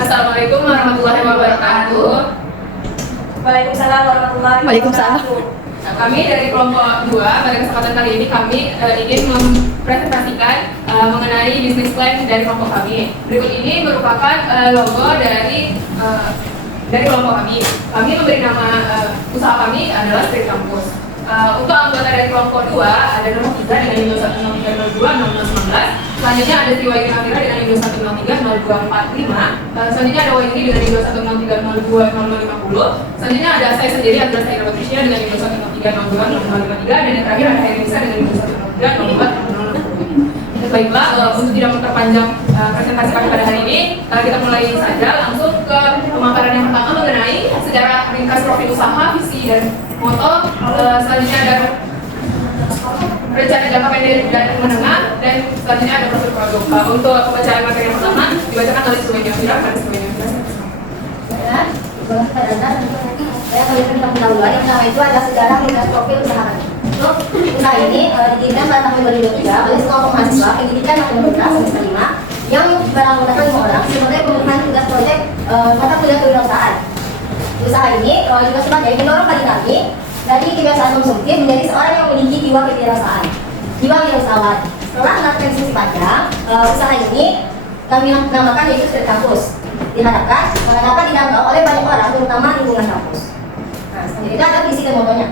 Assalamualaikum warahmatullahi wabarakatuh. Waalaikumsalam warahmatullahi wabarakatuh. Nah, kami dari kelompok 2 pada kesempatan kali ini kami ingin mempresentasikan mengenai bisnis plan dari kelompok kami. Berikut ini merupakan logo dari kelompok kami. Kami memberi nama usaha kami adalah Street Campus. Untuk anggota dari kelompok 2 ada nomor 3 dengan Indo 10302 1619. Selanjutnya ada Siwai Kinafira dengan Indo 103 0245. Selanjutnya ada Wahyudi dengan Indo 103 02 Selanjutnya ada saya sendiri adalah saya Patricia dengan Indo 103 02 dan yang terakhir ada Herisa dengan Indo 103 02 Baiklah, untuk tidak memperpanjang presentasi kami pada hari ini, kita mulai saja langsung ke pemaparan yang pertama mengenai sejarah ringkas profil usaha, visi dan moto. Selanjutnya ada rencana jangka pendek dan menengah, dan selanjutnya ada profil produk. Untuk pembacaan materi yang pertama dibacakan oleh Sumayya Fira. Saya berikan pendahuluan. Yang pertama itu ada sejarah ringkas profil usaha. Untuk usaha ini didirikan pada tahun 2003 oleh sekelompok mahasiswa pendidikan matematika semester 5 yang beranggotakan 5 orang sebagai pemenuhan tugas proyek mata kuliah kewirausahaan. Usaha ini juga sebagai pendorong bagi kami dari kebiasaan konsumtif menjadi seorang yang memiliki jiwa kewirausahaan, jiwa wirausahaan. Setelah melakukan diskusi panjang, usaha ini kami namakan yaitu Street Campus. Diharapkan dapat dijangkau oleh banyak orang, terutama lingkungan kampus. Nah, selanjutnya itu ada visi dan motonya.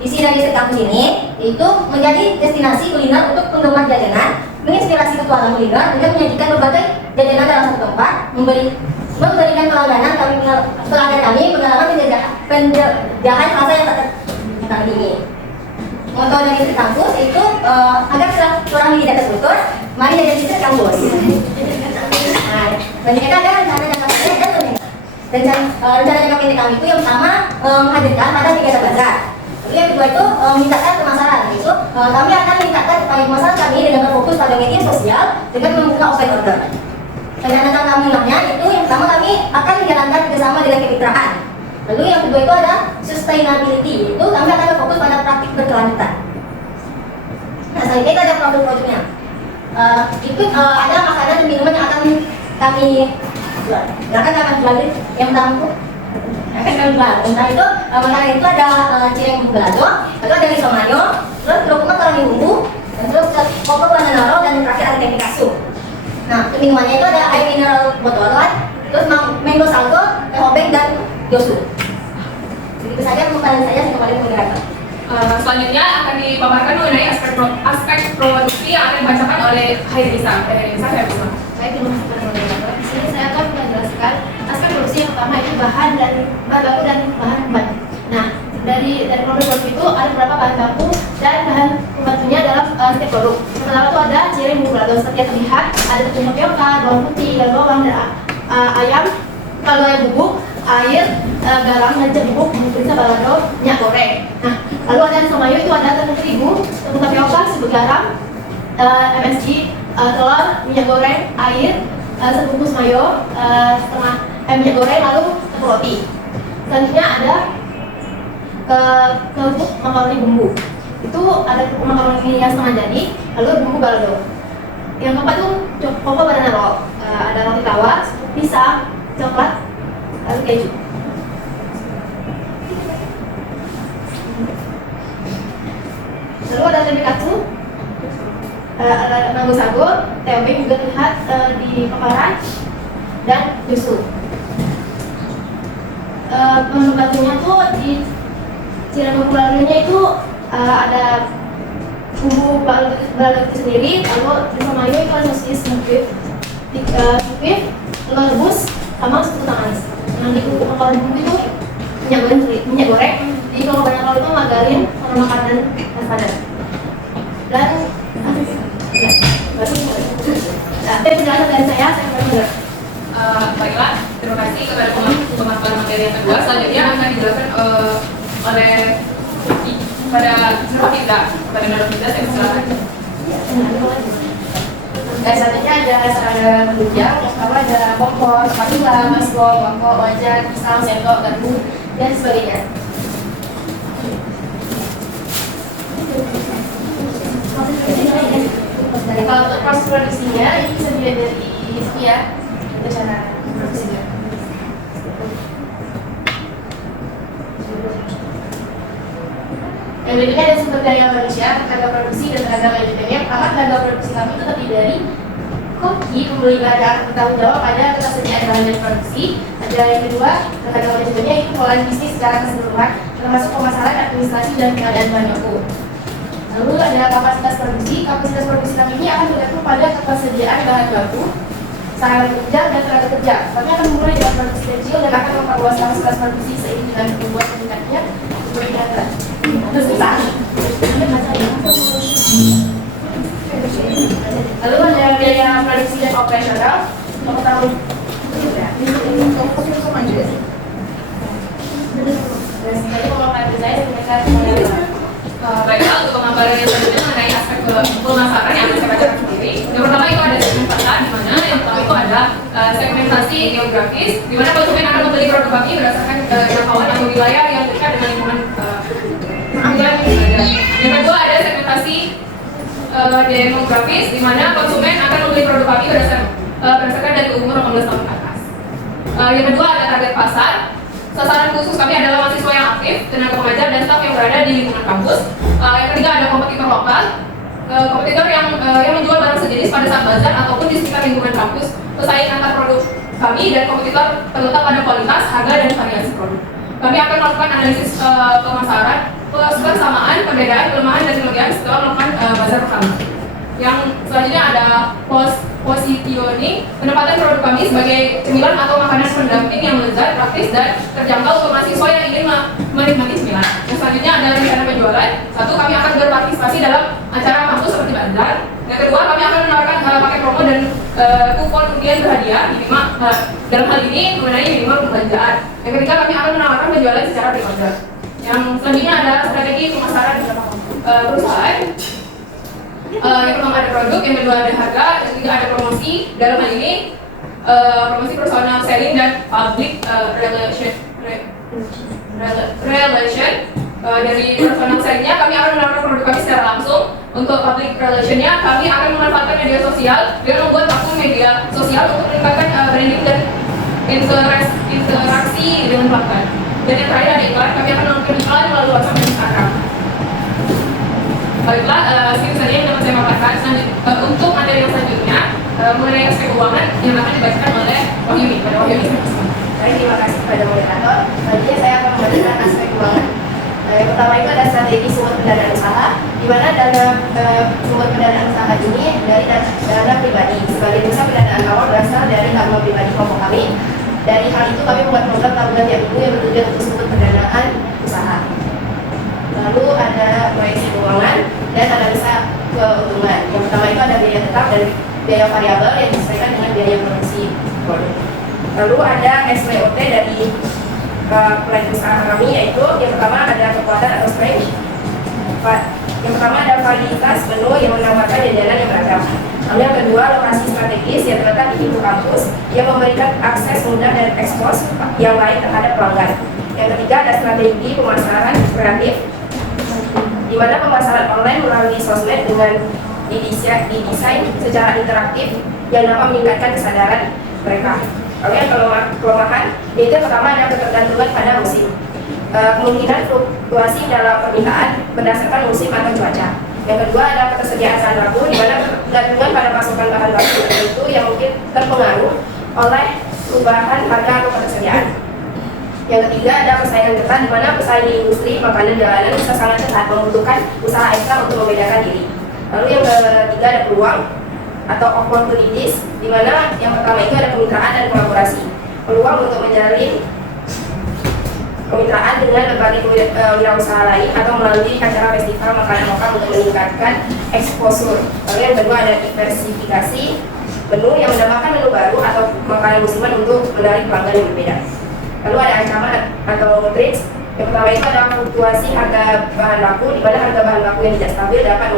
Visi dari Street Campus ini yaitu menjadi destinasi kuliner untuk penggemar jajanan, menginspirasi petualang kuliner dengan menyajikan berbagai jajanan dalam satu tempat, memberikan pelanggan kami pengalaman penjajahan rasa yang tak ingin. Moto dari Street Campus itu agar silaturahmi tidak terputus, mari jadi Street Campus. Nah, selanjutnya ada rencana jangka pendek dan menengah. Rencana jangka pendek kami itu yang pertama menghadirkan pada kegiatan bazar. Lalu yang kedua itu meningkatkan pemasaran. Itu kami akan meningkatkan upaya pemasaran kami dengan berfokus pada media sosial dengan membuka offline order. Rencana jangka menengahnya itu yang pertama kami akan menjalankan kerjasama dengan kemitraan. Lalu yang kedua itu ada sustainability, itu kami akan berfokus pada praktik berkelanjutan. Nah, selanjutnya itu ada produk-produknya. Itu ada makanan dan minuman yang akan kami jual. Yang akan jual yang pertama itu akan kami jual. Nah itu makanan itu ada cireng bumbu balado, lalu ada riso mayo, terus kerupuk kalau bumbu, dan terus kopi banana roll, dan terakhir ada tempe kasum. Nah, minumannya itu ada air mineral botolan, terus mango salto, teh obeng, dan yosu. Itu saja pemaparan saya kembali menggerakkan. Selanjutnya akan dipaparkan mengenai aspek produksi yang akan dibacakan oleh Hairisa. Baik, terima kasih. Di sini saya akan menjelaskan aspek produksi yang pertama itu bahan baku dan bahan pembantu. Nah, dari produk itu ada beberapa bahan baku dan bahan pembantunya dalam setiap produk. Pertama itu ada cireng bumbu balado seperti yang terlihat, ada tepung tapioka, bawang putih, dan bawang, dan ayam, kaldu ayam bubuk, air, garam, dan bubuk, periksa balado, minyak goreng. Nah, lalu ada samayo itu ada tepung terigu, tepung tapioka, serbuk garam, MSG, telur, minyak goreng, air, sebungkus mayo, setengah minyak goreng, lalu tepung roti. Selanjutnya ada kerupuk makaroni bumbu. Itu ada kerupuk makaroni yang setengah jadi, lalu bumbu balado. Yang keempat itu coco banana roll, ada roti tawar, pisang, coklat, lalu keju. Lalu ada tempe katsu, ada mango sago, teh obeng juga terlihat di paparan, dan susu. Pembantunya tuh di cireng bumbu baladonya itu ada bumbu balado itu sendiri, lalu di mayo itu ada sosis beef, telur rebus, sama susu manis. Yang di bumbu makaroni bumbu itu minyak goreng, di kalau banyak kalau itu margarin sama makanan khas Padang. Dan penjelasan dari saya kembali. Baiklah, terima kasih kepada pemaparan materi yang kedua. Selanjutnya akan dijelaskan oleh pada Nurhafidza. Kepada Nurhafidza saya persilakan. Selanjutnya ada seragam penunjang, yang pertama ada kompor, spatula, masker, mangkok, wajan, pisau, sendok, garpu, dan sebagainya. Kalau untuk proses produksinya ini bisa dilihat dari sini ya, cara produksinya. Yang berikutnya ada sumber daya manusia, tenaga produksi dan tenaga manajemennya. Pertama, tenaga produksi kami itu terdiri dari koki, pembeli bahan yang bertanggung jawab pada ketersediaan bahan dan produksi. Ada yang kedua, tenaga manajemennya itu pengelolaan bisnis secara keseluruhan, termasuk pemasaran, administrasi, dan pengadaan bahan baku. Lalu ada kapasitas produksi kami ini akan bergantung pada ketersediaan bahan baku, sarana kerja, dan tenaga kerja. Kami akan memulai dengan produksi kecil dan akan memperluas kapasitas produksi seiring dengan membuat meningkatnya berkaitan. Terus kita lalu ada biaya produksi dan operasional. Kamu tahu? Tadi pemaparan saya sebenarnya. Baiklah, untuk pemaparan yang selanjutnya mengenai aspek pemasaran yang akan saya bacakan sendiri. Yang pertama itu ada segmen pasar, di mana yang pertama itu ada segmentasi geografis, di mana konsumen akan membeli produk kami berdasarkan jangkauan atau wilayah yang dekat dengan lingkungan yang kedua ada segmentasi demografis, di mana konsumen akan membeli produk kami berdasarkan dari umur 18 tahun ke atas. Yang kedua ada target pasar. Sasaran khusus kami adalah mahasiswa yang aktif, tenaga pengajar, dan staf yang berada di lingkungan kampus. Yang ketiga ada kompetitor lokal, kompetitor yang menjual barang sejenis pada saat bazar ataupun di sekitar lingkungan kampus. Pesaing antar produk kami dan kompetitor terletak pada kualitas, harga, dan variasi produk. Kami akan melakukan analisis pemasaran, persamaan, perbedaan, kelemahan, dan kelebihan setelah melakukan bazar pertama. Yang selanjutnya ada positioning, penempatan produk kami sebagai cemilan atau makanan pendamping yang lezat, praktis, dan terjangkau untuk mahasiswa yang ingin menikmati cemilan. Yang selanjutnya ada rencana penjualan. Satu, kami akan berpartisipasi dalam acara kampus seperti bazar. Yang kedua, kami akan menawarkan paket promo dan kupon undian berhadiah minimal dalam hal ini mengenai minimal pembelanjaan. Yang ketiga, kami akan menawarkan penjualan secara pre-order. Yang selanjutnya ada strategi pemasaran perusahaan. Yang pertama ada produk, yang kedua ada harga, yang ketiga ada promosi. Dalam hal ini promosi personal selling dan public relation. Dari personal sellingnya kami akan menawarkan produk kami secara langsung. Untuk public relationnya kami akan memanfaatkan media sosial dengan membuat akun media sosial untuk meningkatkan branding dan interaksi dengan pelanggan. Dan yang terakhir ada iklan, kami akan melakukan iklan melalui WhatsApp dan Instagram. Baiklah, sekian saja yang dapat saya paparkan. Untuk materi yang selanjutnya mengenai aspek keuangan yang akan dibacakan oleh Wahyuni. Pada Wahyuni. Baik, terima kasih kepada moderator. Selanjutnya saya akan membacakan aspek keuangan. Yang pertama itu ada strategi sumber pendanaan usaha, di mana dana sumber pendanaan usaha ini dari dana pribadi. Sebagai pusat pendanaan awal berasal dari tabungan pribadi kelompok kami. Dari hal itu kami membuat program tabungan tiap minggu yang bertujuan untuk sumber pendanaan usaha. Lalu ada proyeksi keuangan dan analisa keuntungan. Yang pertama itu ada biaya tetap dan biaya variabel yang disesuaikan dengan biaya produksi produk. Lalu ada SWOT dari plan usaha kami, yaitu yang pertama ada kekuatan atau strength. Yang pertama ada validitas menu yang menawarkan jajanan yang beragam. Lalu yang kedua lokasi strategis yang terletak di pintu kampus yang memberikan akses mudah dan ekspos yang baik terhadap pelanggan. Yang ketiga ada strategi pemasaran kreatif, di mana pemasaran online melalui sosmed dengan didesain secara interaktif yang dapat meningkatkan kesadaran mereka. Lalu yang kelemahan, yaitu pertama ada ketergantungan pada musim. Kemungkinan fluktuasi dalam permintaan berdasarkan musim atau cuaca. Yang kedua ada ketersediaan bahan baku, di mana ketergantungan pada pasokan bahan baku tertentu yang mungkin terpengaruh oleh perubahan harga atau ketersediaan. Yang ketiga ada persaingan ketat, di mana pesaing di industri makanan jalanan bisa sangat ketat, membutuhkan usaha ekstra untuk membedakan diri. Lalu yang ketiga ada peluang atau opportunities, di mana yang pertama itu ada kemitraan dan kolaborasi. Peluang untuk menjalin kemitraan dengan berbagai wirausaha lain atau melalui acara festival makanan lokal untuk meningkatkan exposure. Lalu yang kedua ada diversifikasi menu yang menambahkan menu baru atau makanan musiman untuk menarik pelanggan yang berbeda. Lalu ada ancaman atau triks. Yang pertama itu ada fluktuasi harga bahan baku, di mana harga bahan baku yang tidak stabil dapat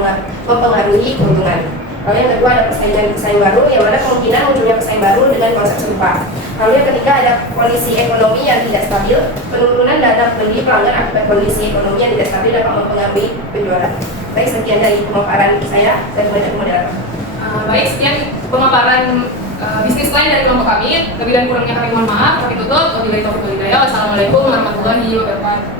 mempengaruhi keuntungan. Lalu yang kedua ada pesaing baru, yang mana kemungkinan munculnya pesaing baru dengan konsep serupa. Lalu yang ketiga ada kondisi ekonomi yang tidak stabil, penurunan dana beli pelanggan akibat kondisi ekonomi yang tidak stabil dapat mempengaruhi penjualan. Baik, sekian dari pemaparan saya dan kepada moderator. Baik, sekian pemaparan bisnis lain dari kelompok kami. Lebih dan kurangnya kami mohon maaf. Kami tutup. Wabillahi taufiq wal hidayah. Wassalamualaikum warahmatullahi wabarakatuh.